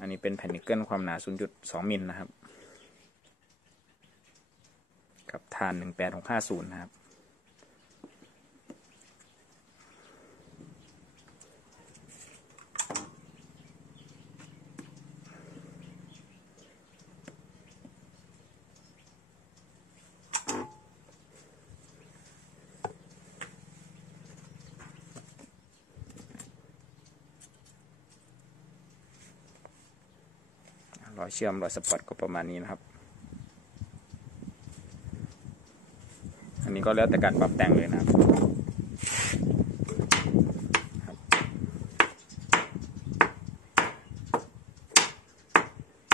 อันนี้เป็นแผ่นนิกเกิลความหนา 0.2 มิลนะครับกับฐาน 18650 นะครับรอยเชื่อมรอยสปอตก็ประมาณนี้นะครับอันนี้ก็แล้วแต่การปรับแต่งเลยนะครับ